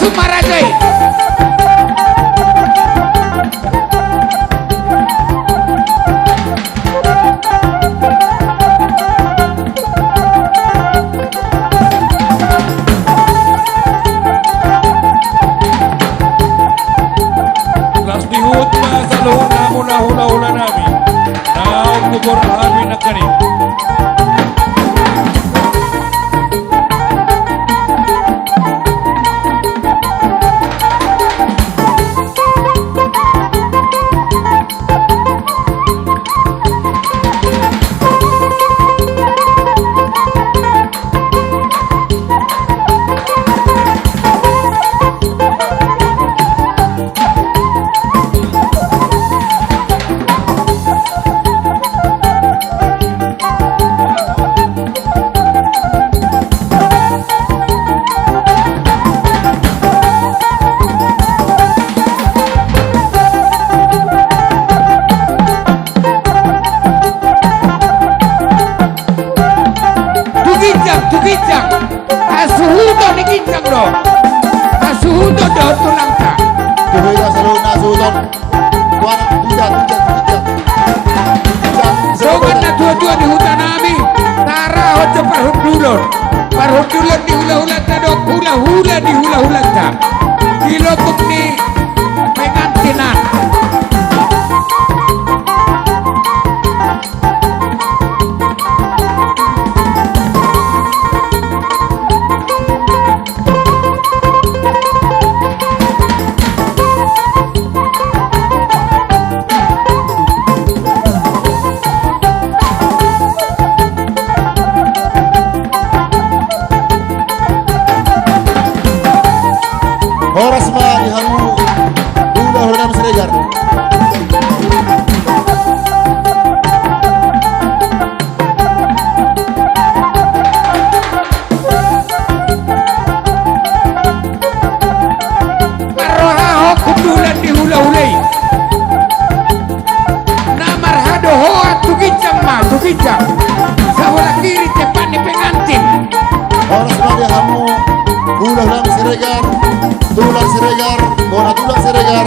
langsung Marajai. Las dihut na sa luhon na muna hula-hula namin. Naon kubor namin na kanin. Tuginjang, asuhudo ni ginjang do, asuhudo do tulang ta. Tuhoy ka sa loob na sudan. Tuwan, tujan. Sogan na dua-dua di hutan nami, tara hojo parhudulon di hula-hula ta do, hula-hula di hula-hula ta. Dilotok ni pengantinan. Horas ma ihamu hula hula Siregar. Maroha ho kudulan di hula-hulai. Namar hado hoa tuginjang. Sawala kiri tepan ni pengantin. Horas ma ihamu hula hula Siregar. Tulang Siregar, bona tulang Siregar.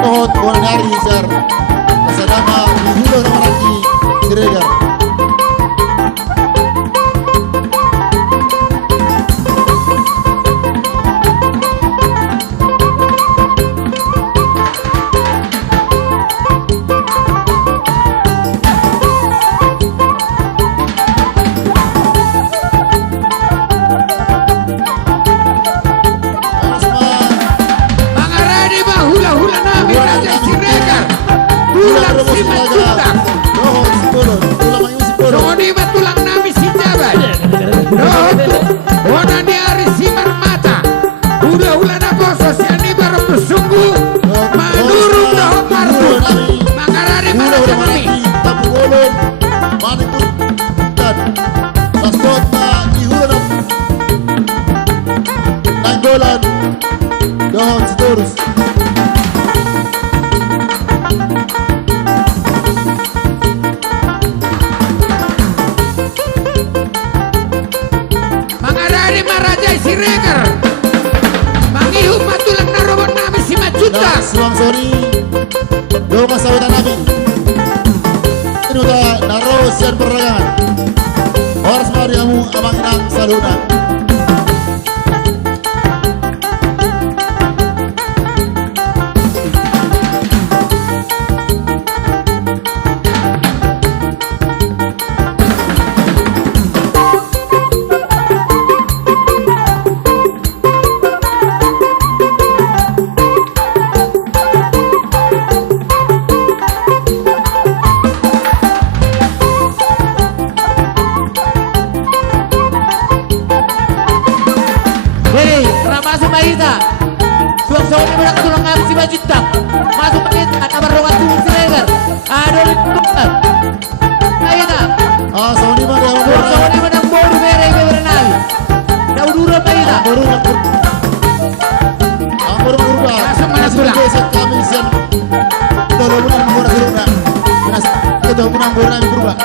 Tohot bona nyari sar. Kasadama hula nama lagi Siregar. Horas ma Mangarani ba hula-hula nami Raja Siregar. Tulang si Majuta. Tohot sipolon, tulang mayu sipolon. Soni ba tulang nami si Jabat. Ona ni ari si Marmata. Hula-hula na boso si Anibaro Kusunggu. Manurung dohot marfu. Mangarani ba Raja kami. Tapugolon, manipur dan lasot na ihulan nanggolan dohon si Torus. Mangarani ba Raja Siregar. Mangihu matulang na robot nami si Majuta. Nah, suang sori dohon kasawitan namin. Ini udah naro sian perdagangan. Horas mariamu amang inang saluna. Mahita. Suang-suang ini berat tulang kami si Majuta. Masuk Mahita, kabar rongan tulang Siregar. Ada di tulang. Mahita. Ah, sauni mana yang Suang-suang ini menang boru merah ibu berenang. Daudura Mahita. baru berubah. Langsung mana tulang? Besok kami sian. Kalau menang bola seruna. Kita menang bola berubah.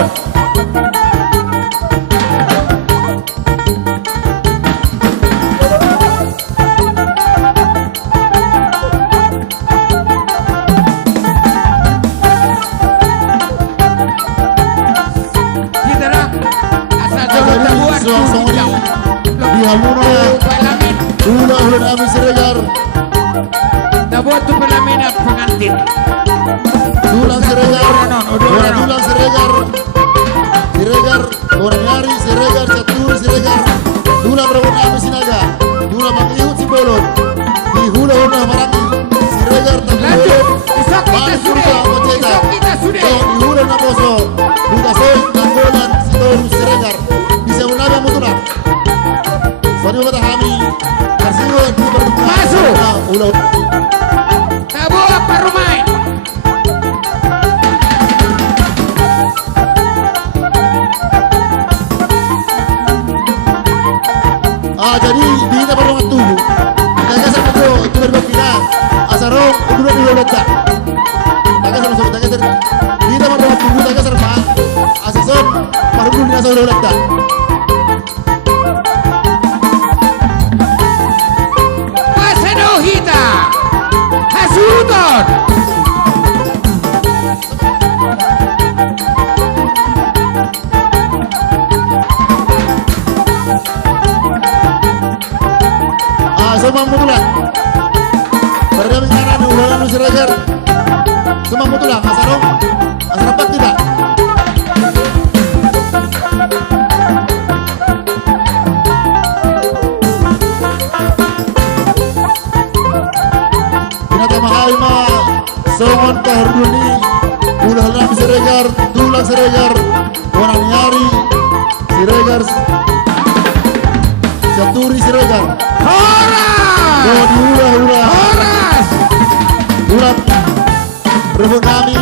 Dulon. Kita nak asal Jadi Dulon buat seorang ini di Hamuna pelamin. Dula Ulan Ami Siregar Nabuat tu pelamin pengantin. Dulang Siregar Udah, Dulang Siregar Siregar Orang Nyari Siregar Catur Siregar Dulang Rawan Ami Sinaga Dulang Mangiut Sibolon di Hula Hula Marangi Siregar Lanjut. Esok kita Balik sudah. Surga Maceta Esok kita sudah. Di Hula Naposo Buka Soy Nanggolan Sitorus Siregar Bisa Unaba Mutulah Soalnya pada kami Kasihun di pertemuan Masuk. Hula Tabu apa rumah? Jadi di kita perlu tubuh. Taga sa pagko itu berbeda kita. Asarong udah dulu letak. Taga sa masuk taga sa di kita perlu tubuh taga sa rumah. Asason baru dulu nasa udah letak. Paseno hita. Hasudon. Semua mutulan. Berdami kanan ulang Siregar. Semua mutulan. Asarong asarapat tidak. Binatang mahal ma songon kaharduni ulah lam Siregar tulang Siregar orang Nyari Siregar Caturi Siregar Horas. Hula Horas. Hula Rebut kami